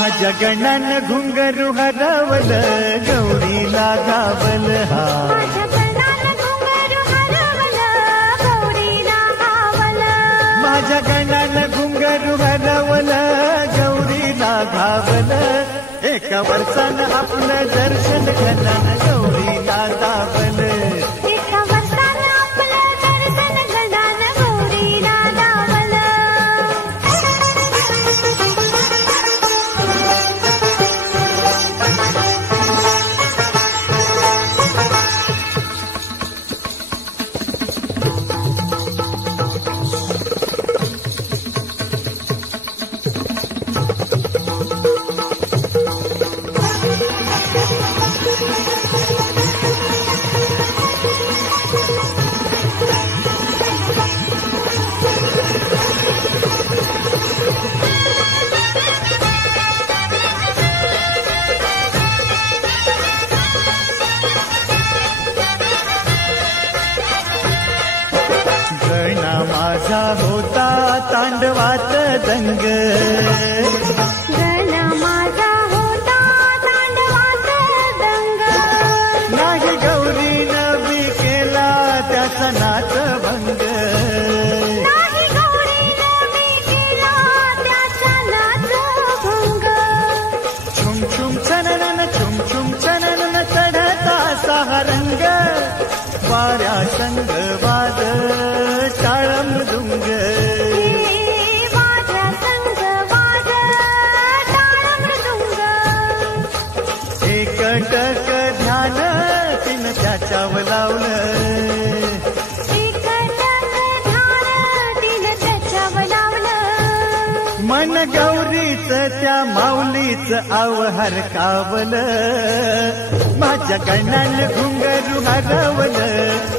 माझ्या गणानं घुंगरू हरवल गौरीला गावल हा माझ्या गणानं घुंगरू हरवल गौरीला घावल एका वर्षानं आपलं दर्शन गणानं गौरीला दावल माझा होता तांडवात दंग गणा माझा होता तांडवात दंग नाही गौरीनं बी केला त्या सणात भंग नाही गौरीनं बी केला त्या सणात भंग छुम छुम छनन चढता सहा रंग वाऱ्या संग वाद टाळ मृदुंग वाऱ्या संग वाद टाळ मृदुंग एकटक ध्यान तिन त्याच्यावर लावलं एकटक ध्यान तिन त्याच्यावर लावलं मन गौरीच त्या माऊलीच आवहर कावल माझ्या गणानं घुंगरू हरवल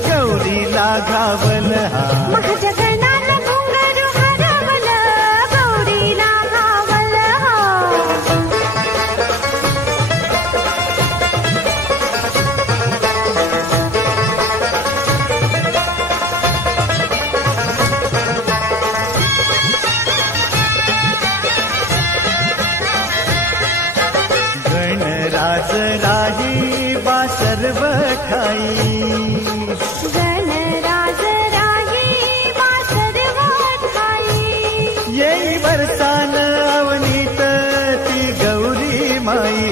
गौरीला घावल माझ्या गणानं घुंगरू हरवल गौरीला घावल गणराज राही बा सर्व ठाई गणराज राही बा सर्व ठाई येई वर्षान अवनीत ती गौरी माई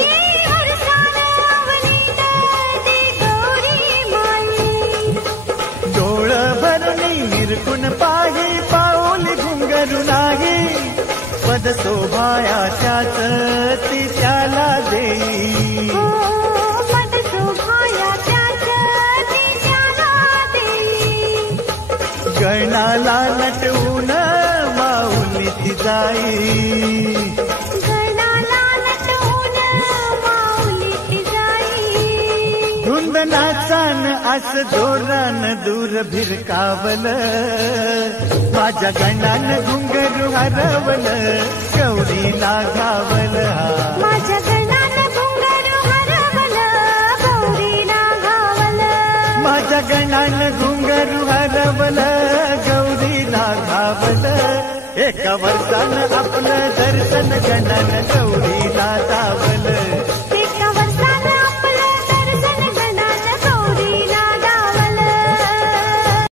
येई वर्षान अवनीत ती गौरी माई डोळ भरुनी निरखून पाही पाऊल घुंगरू नाही पद शोभाया त्याच ती त्याला देई पद शोभाया त्याच ती त्याला देई गणाला नटवून माऊली ती जाई गणाला नटवून माऊली ती जाई धुंद नाचान अस जोरान दूर भिरकावल माझ्या गणानं घुंगरू हरवल गौरीला घावल माझ्या गणानं घुंगरू हरवल गौरीला घावल माझ्या गणानं घुंगरू हरवल गौरीला घावल एका वर्षानं आपलं दर्शन गणानं